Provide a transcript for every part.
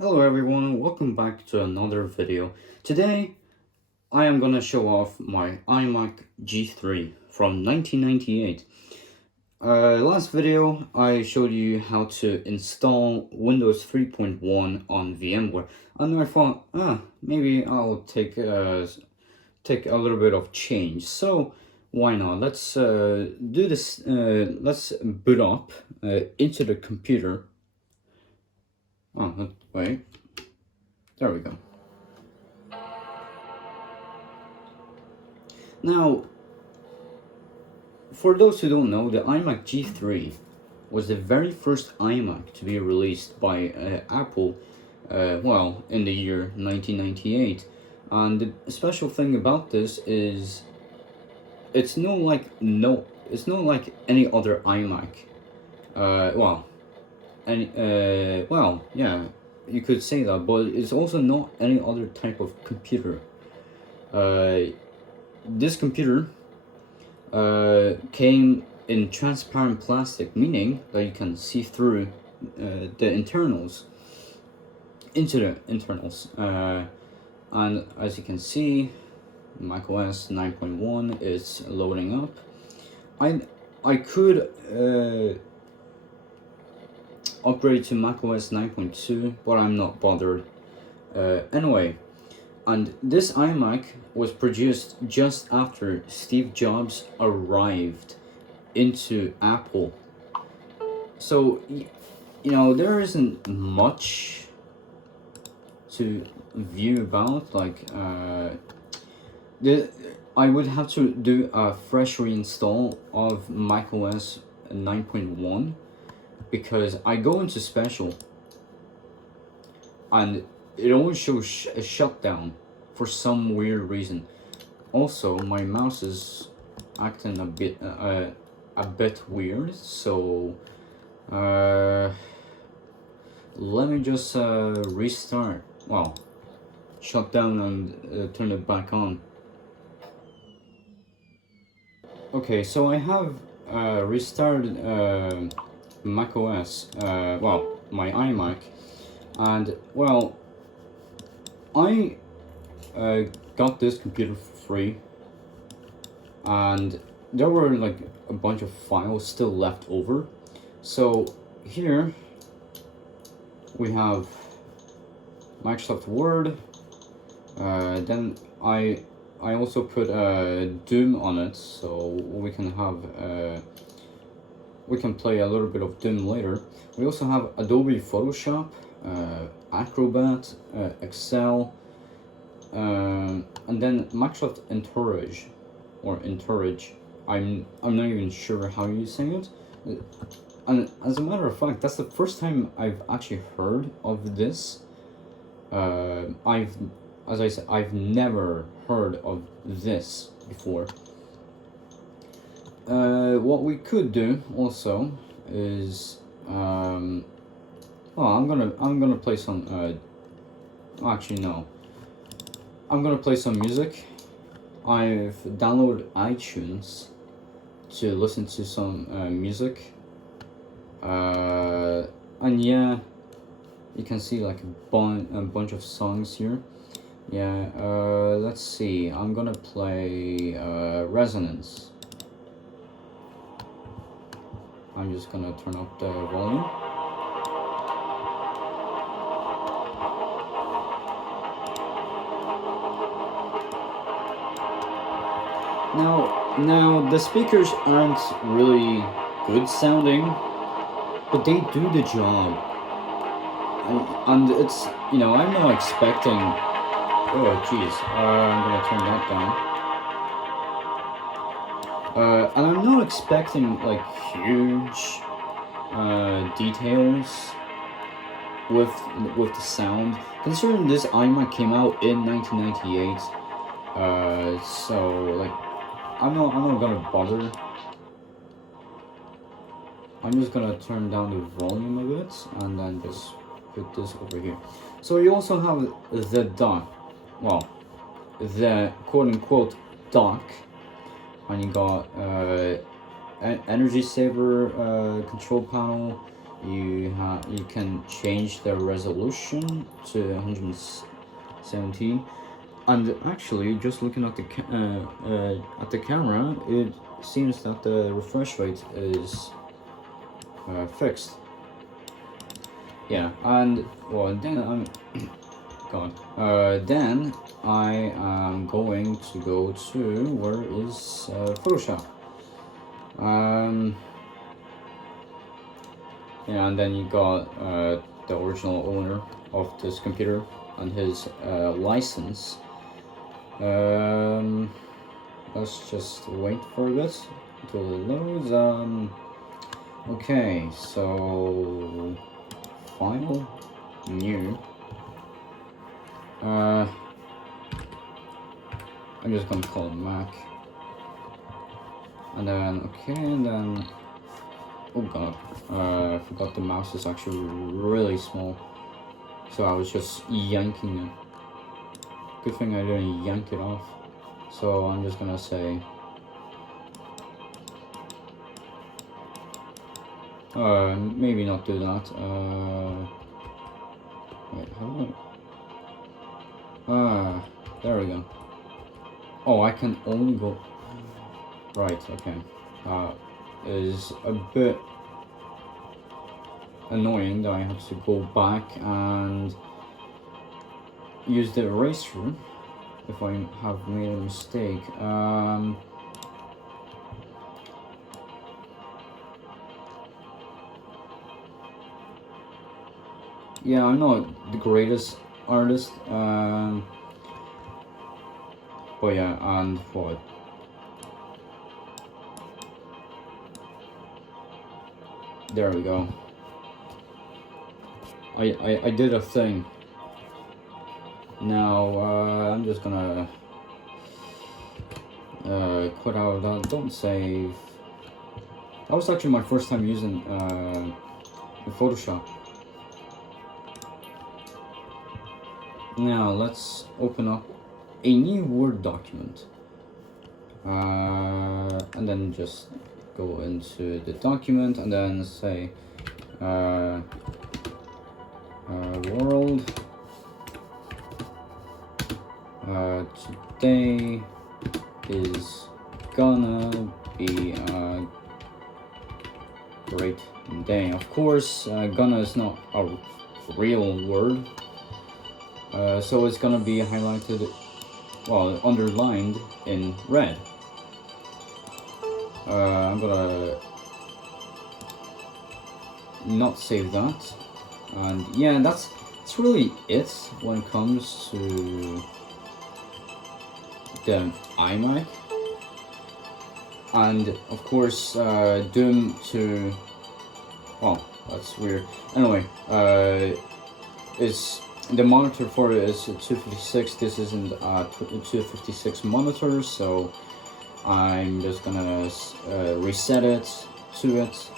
Hello everyone, welcome back to another video. Today I am gonna show off my iMac G3 from 1998. Last video I showed you how to install Windows 3.1 on VMware, and I thought, maybe I'll take a little bit of change. So why not? Let's do this. Let's boot up into the computer. Wait, there we go. Now, for those who don't know, the iMac G3 was the very first iMac to be released by Apple, in the year 1998. And the special thing about this is it's not like any other iMac. Yeah, you could say that, but it's also not any other type of computer. This computer came in transparent plastic, meaning that you can see through the internals, into the internals. And as you can see, macOS 9.1 is loading up. I could upgrade to macOS 9.2, but I'm not bothered. Anyway, and this iMac was produced just after Steve Jobs arrived into Apple. So, there isn't much to view about. I would have to do a fresh reinstall of macOS 9.1 because I go into special and it always shows a shutdown for some weird reason. Also, my mouse is acting a bit weird, so let me just restart. Well, shut down and turn it back on. Okay, so I have restarted macOS, my iMac, and I got this computer for free, and there were like a bunch of files still left over. So here we have Microsoft Word. Then I also put Doom on it, so we can have we can play a little bit of Doom later. We also have Adobe Photoshop, Acrobat, Excel, and then Microsoft Entourage, or Entourage. I'm not even sure how you say it. And as a matter of fact, that's the first time I've actually heard of this. As I said, I've never heard of this before. What we could do also is, I'm gonna play some. Actually, no. I'm gonna play some music. I've downloaded iTunes to listen to some music. And yeah, you can see like a bunch of songs here. Yeah, let's see. I'm gonna play Resonance. I'm just gonna turn up the volume. Now the speakers aren't really good sounding, but they do the job. And it's, I'm not expecting. Oh jeez, I'm gonna turn that down. And I'm not expecting like huge details with the sound, considering this iMac came out in 1998. So like, I'm not gonna bother. I'm just gonna turn down the volume a bit and then just put this over here. So you also have the dock, the quote-unquote dock, and you got energy saver control panel, you can change the resolution to 117, and actually just looking at the camera, it seems that the refresh rate is fixed. Yeah, and well, then I'm God. Then I am going to go to where is Photoshop. Yeah, and then you got the original owner of this computer and his license. Let's just wait for a bit until it loads. Okay, so file, new. I'm just gonna call it Mac. And then, okay, and then, oh god, I forgot the mouse is actually really small. So I was just yanking it. Good thing I didn't yank it off. So I'm just gonna say, maybe not do that. Wait, how do I? There we go. Oh, I can only go. Right, okay. Is a bit annoying that I have to go back and use the eraser if I have made a mistake. Yeah, I'm not the greatest artist, but yeah, and what? There we go. I did a thing. Now I'm just gonna quit out of that. Don't save. That was actually my first time using Photoshop. Now let's open up a new Word document, and then just go into the document and then say world today is gonna be a great day. Of course, gonna is not a real word, so it's gonna be highlighted, well, underlined in red. I'm gonna not save that, and yeah, that's really it when it comes to the iMac. And of course, Doom to, oh, that's weird. Anyway, is the monitor for it is 256. This isn't a 256 monitor, so I'm just gonna reset it to it.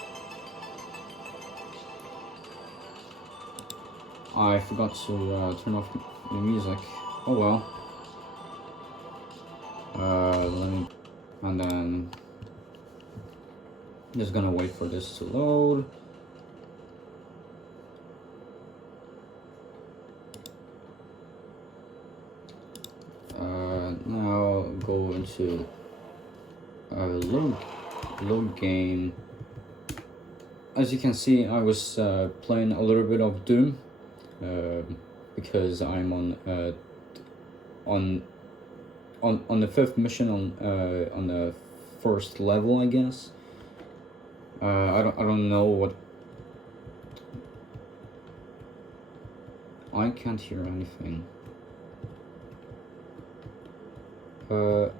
I forgot to turn off the music. Oh well. Let me, and then just gonna wait for this to load. Now go into load game. As you can see, I was playing a little bit of Doom because I'm on the 5th mission on the 1st level, I guess. I don't know what. I can't hear anything.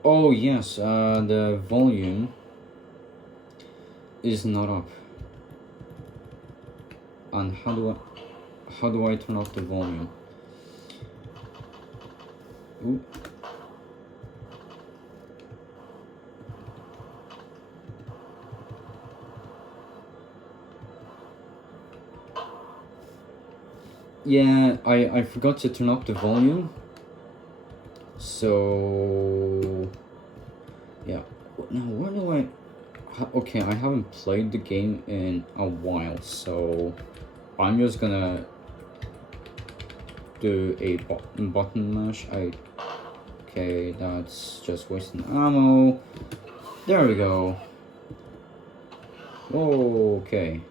Oh yes, the volume is not up. And how do I turn off the volume? Ooh. Yeah, I forgot to turn up the volume. So yeah, now where do I Okay, I haven't played the game in a while, so I'm just gonna do a button mash. Okay, that's just wasting ammo. There we go. Whoa, okay.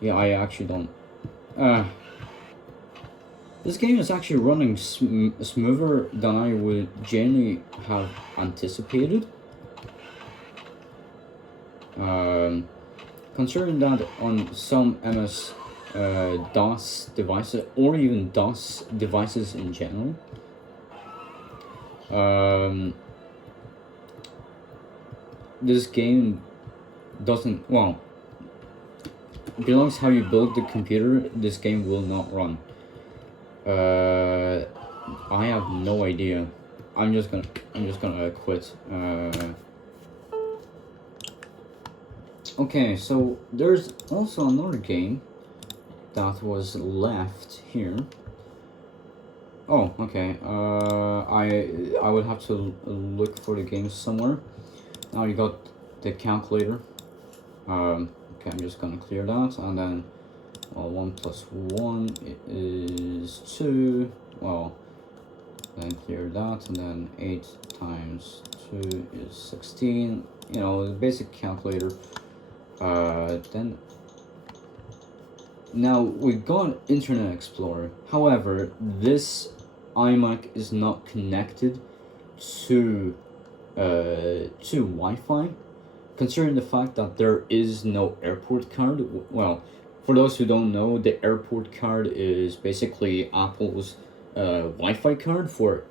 Yeah, I actually don't. This game is actually running smoother than I would generally have anticipated. Considering that on some DOS devices, or even DOS devices in general, this game doesn't, well, belongs how you build the computer, this game will not run. I have no idea. I'm just gonna quit. Okay, so there's also another game that was left here. Oh, okay. I would have to look for the game somewhere. Now you got the calculator. Okay, I'm just gonna clear that, and then, well, 1 plus 1 is 2. Well, then clear that, and then 8 times 2 is 16. You know, the basic calculator. Then now we got Internet Explorer. However, this iMac is not connected to Wi-Fi, considering the fact that there is no airport card. Well, for those who don't know, the airport card is basically Apple's Wi-Fi card for,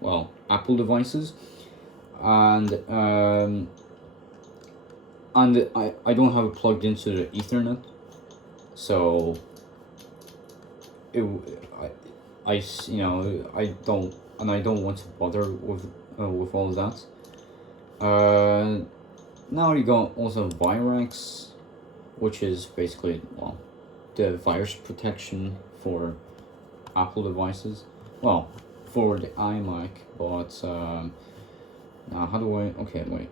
well, Apple devices, and I don't have it plugged into the Ethernet, so I you know, I don't want to bother with all of that. Now you got also Virex, which is basically, well, the virus protection for Apple devices. Well, for the iMac, but now how do I? Okay, wait.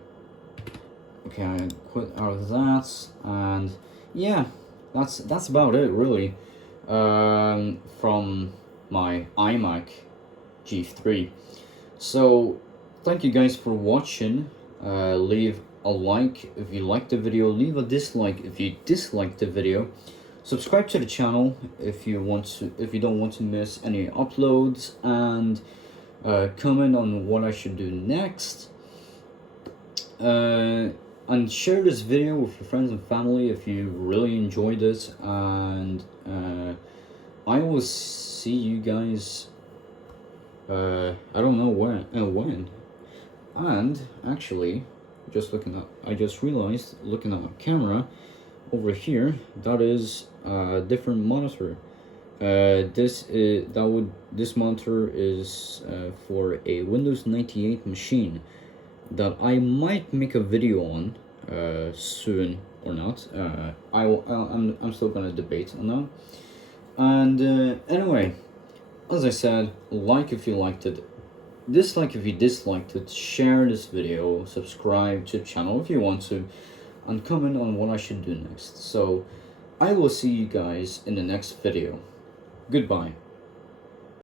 Okay, I quit out of that, and yeah, that's about it really. From my iMac G3. So thank you guys for watching. Leave a like if you liked the video, leave a dislike if you disliked the video. Subscribe to the channel if you don't want to miss any uploads, and comment on what I should do next. And share this video with your friends and family if you really enjoyed it, and I will see you guys, I don't know when. And actually, I just realized, looking at my camera over here, that is a different monitor. This monitor is for a Windows 98 machine that I might make a video on soon or not. I'm still gonna debate on that. And anyway, as I said, like if you liked it, dislike if you disliked it, share this video, subscribe to the channel if you want to, and comment on what I should do next. So I will see you guys in the next video. Goodbye.